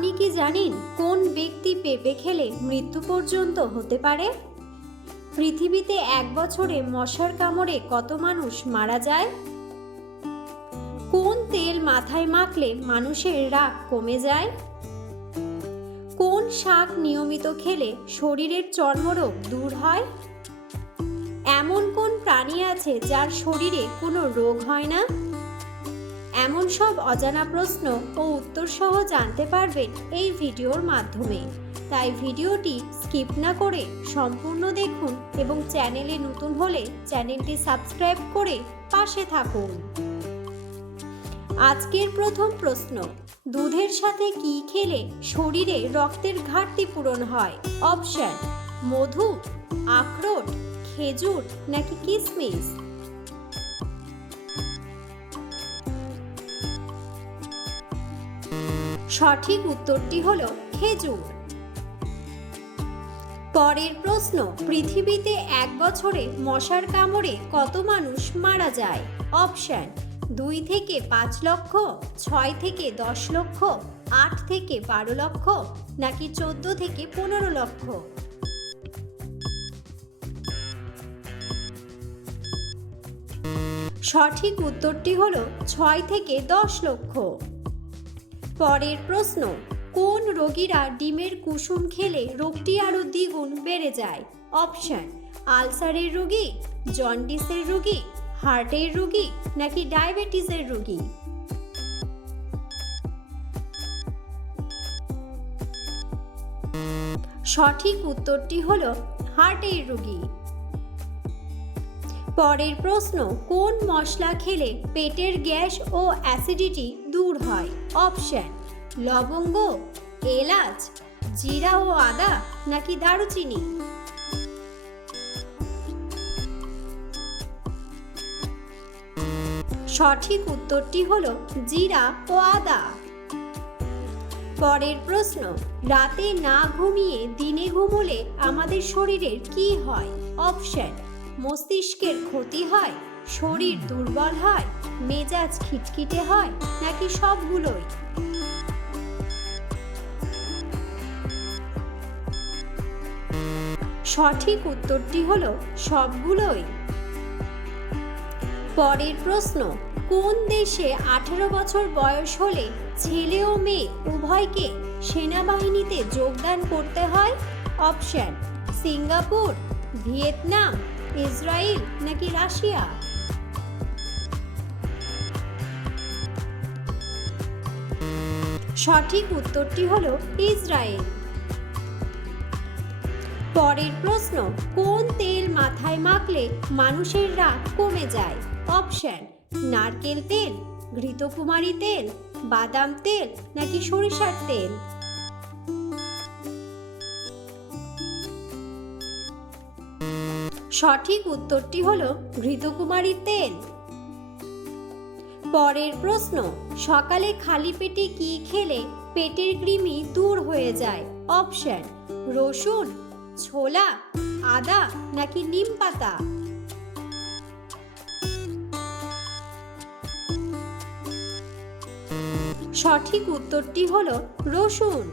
আপনি কি জানেন কোন ব্যক্তি পেঁপে খেলে মৃত্যু পর্যন্ত হতে পারে? পৃথিবীতে এক বছরে মশার কামড়ে কত মানুষ মারা যায়? কোন তেল মাথায় মাখলে মানুষের রাগ কমে যায়? কোন শাক নিয়মিত খেলে শরীরের চর্মরোগ দূর হয়? এমন কোন প্রাণী আছে যার শরীরে কোনো রোগ হয় না? এমন সব অজানা প্রশ্ন ও উত্তর সহ জানতে পারবেন এই ভিডিওর মাধ্যমে। তাই ভিডিওটি স্কিপ না করে সম্পূর্ণ দেখুন এবং চ্যানেলে নতুন হলে চ্যানেলটি সাবস্ক্রাইব করে পাশে থাকুন। আজকের প্রথম প্রশ্ন, দুধের সাথে কি খেলে শরীরে রক্তের ঘাটতি পূরণ হয়? অপশন, মধু, আখরোট, খেজুর নাকি কিশমিশ সঠিক উত্তরটি হল খেজুর। পরের প্রশ্ন, পৃথিবীতে এক বছরে মশার কামড়ে কত মানুষ মারা যায়? অপশন, দুই থেকে পাঁচ লক্ষ, ছয় থেকে দশ লক্ষ, আট থেকে বারো লক্ষ, নাকি চোদ্দ থেকে পনেরো লক্ষ? সঠিক উত্তরটি হল ছয় থেকে দশ লক্ষ। পরের প্রশ্ন, কোন রোগীরা ডিমের কুসুম খেলে রোগটি আরও দ্বিগুণ বেড়ে যায়? অপশন, আলসারের রোগী, জন্ডিসের রোগী, হার্টের রোগী নাকি ডায়াবেটিসের রোগী? সঠিক উত্তরটি হলো হার্টের রোগী। পরের প্রশ্ন, কোন মশলা খেলে পেটের গ্যাস ও অ্যাসিডিটি হয়। অপশন লবঙ্গ, এলাচ, জিরা ও আদা নাকি দারুচিনি? সঠিক উত্তরটি হল জিরা ও আদা। পরের প্রশ্ন, রাতে না ঘুমিয়ে দিনে ঘুমোলে আমাদের শরীরের কি হয়? অপশন মস্তিষ্কের ক্ষতি হয়। শরীর দুর্বল হয়, মেজাজ খিটখিটে হয়, নাকি সবগুলোই? সঠিক উত্তরটি হল সবগুলোই। পরের প্রশ্ন, কোন দেশে আঠেরো বছর বয়স হলে ছেলে ও মেয়ে উভয়কে সেনাবাহিনীতে যোগদান করতে হয়? অপশন, সিঙ্গাপুর, ভিয়েতনাম ইসরায়েল নাকি রাশিয়া? সঠিক উত্তরটি হল ইসরায়েল। পরের প্রশ্ন, কোন তেল মাথায় মাখলে মানুষের রাগ কমে যায়? অপশন, নারকেল তেল, ঘৃতকুমারী তেল, বাদাম তেল নাকি সরিষার তেল? সঠিক উত্তরটি হলো ঘৃতকুমারী তেল। পরের প্রশ্ন, সকালে খালি পেটে কি খেলে পেটের কৃমি দূর হয়ে যায়? অপশন, রসুন, ছোলা, আদা নাকি নিম পাতা? সঠিক উত্তরটি হলো রসুন।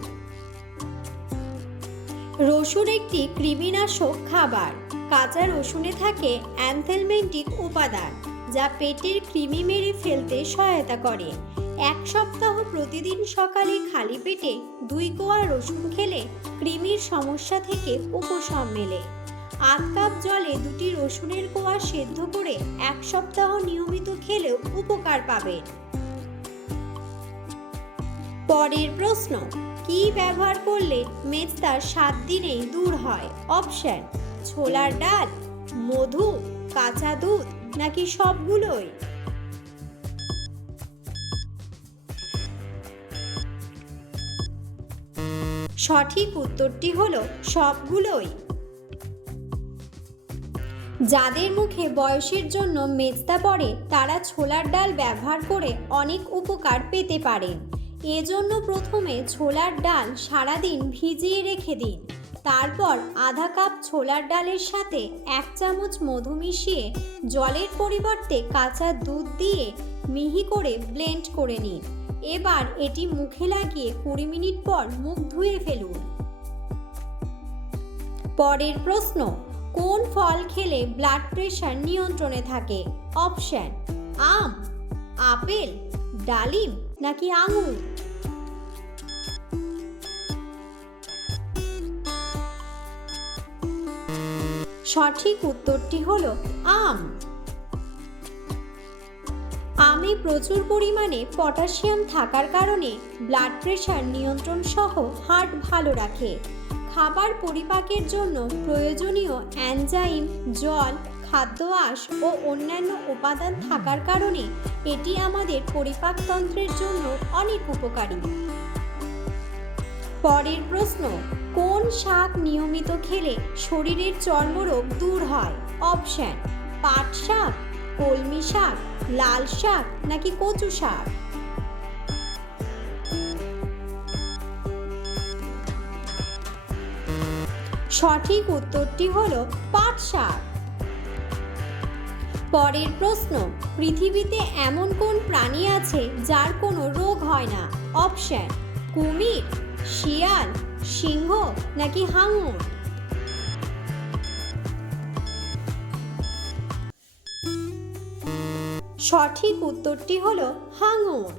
রসুন একটি কৃমিনাশক খাবার। কাঁচা রসুনে থাকে অ্যান্থেলমেন্টিক উপাদান। যা পেটের কৃমি মেরে ফেলতে সহায়তা করে। এক সপ্তাহ প্রতিদিন সকালে খালি পেটে দুই কোয়া রসুন খেলে কৃমির সমস্যা থেকে উপশম মেলে। আধ কাপ জলে দুটি রসুনের কোয়া সেদ্ধ করে এক সপ্তাহ নিয়মিত খেলেও উপকার পাবেন। পরের প্রশ্ন, কি ব্যবহার করলে মেজদা সাত দিনেই দূর হয়? অপশন, ছোলার ডাল, মধু, কাঁচা দুধ নাকি সবগুলোই? সঠিক উত্তরটি হলো সবগুলোই। যাদের মুখে বয়সের জন্য মেজতা পড়ে, তারা ছোলার ডাল ব্যবহার করে অনেক উপকার পেতে পারেন। এজন্য প্রথমে ছোলার ডাল সারাদিন ভিজিয়ে রেখে দিন। তারপর আধা কাপ ছোলার ডালের সাথে এক চামচ মধু মিশিয়ে জলের পরিবর্তে কাঁচা দুধ দিয়ে মিহি করে ব্লেন্ড করে নিন। এবার এটি মুখে লাগিয়ে কুড়ি মিনিট পর মুখ ধুয়ে ফেলুন। পরের প্রশ্ন, কোন ফল খেলে ব্লাড প্রেশার নিয়ন্ত্রণে থাকে? অপশন আম, আপেল, ডালিম নাকি আঙুর? সঠিক উত্তরটি হলো আম। আমে প্রচুর পরিমাণে পটাশিয়াম থাকার কারণে ব্লাড প্রেশার নিয়ন্ত্রণ সহ হার্ট ভালো রাখে। খাবার পরিপাকের জন্য প্রয়োজনীয় অ্যানজাইম, জল, খাদ্য আঁশ ও অন্যান্য উপাদান থাকার কারণে এটি আমাদের পরিপাকতন্ত্রের জন্য অনেক উপকারী। পরের প্রশ্ন, কোন শাক নিয়মিত খেলে শরীরের চর্মরোগ দূর হয়? অপশন, পাট শাক, কলমি শাক, লাল শাক নাকি কচু শাক? সঠিক উত্তরটি হল পাট শাক। পরের প্রশ্ন, পৃথিবীতে এমন কোন প্রাণী আছে যার কোনো রোগ হয় না? অপশন, কুমির শিয়াল, সিংহ নাকি হাঙর? সঠিক উত্তরটি হল হাঙর।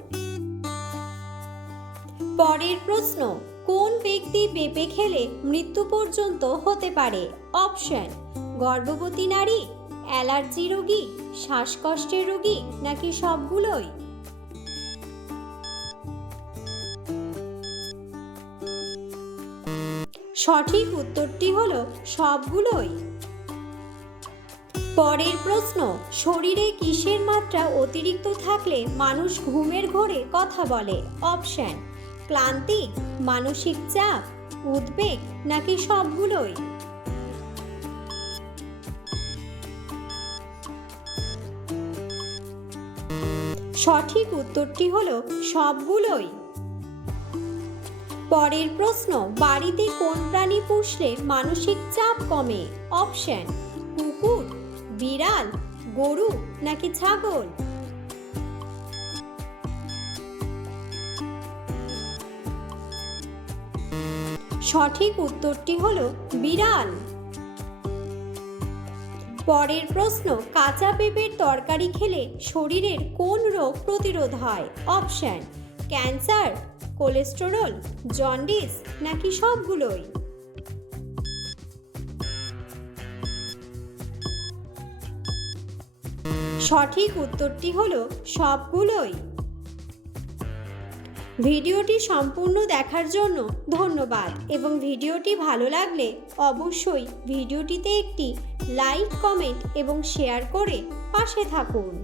পরের প্রশ্ন, কোন ব্যক্তি পেঁপে খেলে মৃত্যু পর্যন্ত হতে পারে? অপশন, গর্ভবতী নারী, অ্যালার্জি রোগী, শ্বাসকষ্টের রোগী নাকি সবগুলোই? সঠিক উত্তরটি হলো সবগুলোই। পরের প্রশ্ন, শরীরে কিসের মাত্রা অতিরিক্ত থাকলে মানুষ ঘুমের ঘোরে কথা বলে? অপশন, ক্লান্তি, মানসিক চাপ, উদ্বেগ নাকি সবগুলোই? সঠিক উত্তরটি হলো সবগুলোই। পরের প্রশ্ন, বাড়িতে কোন প্রাণী পুষলে মানসিক চাপ কমে? অপশন, কুকুর, বিড়াল, গরু নাকি ছাগল? সঠিক উত্তরটি হলো বিড়াল। পরের প্রশ্ন, কাঁচা পেঁপের তরকারি খেলে শরীরের কোন রোগ প্রতিরোধ হয়? অপশন, ক্যান্সার কোলেস্টেরল জন্ডিস নাকি সবগুলোই? সঠিক উত্তরটি হলো সবগুলোই। ভিডিওটি সম্পূর্ণ দেখার জন্য ধন্যবাদ এবং ভিডিওটি ভালো লাগলে অবশ্যই ভিডিওটিতে একটি লাইক, কমেন্ট এবং শেয়ার করে পাশে থাকুন।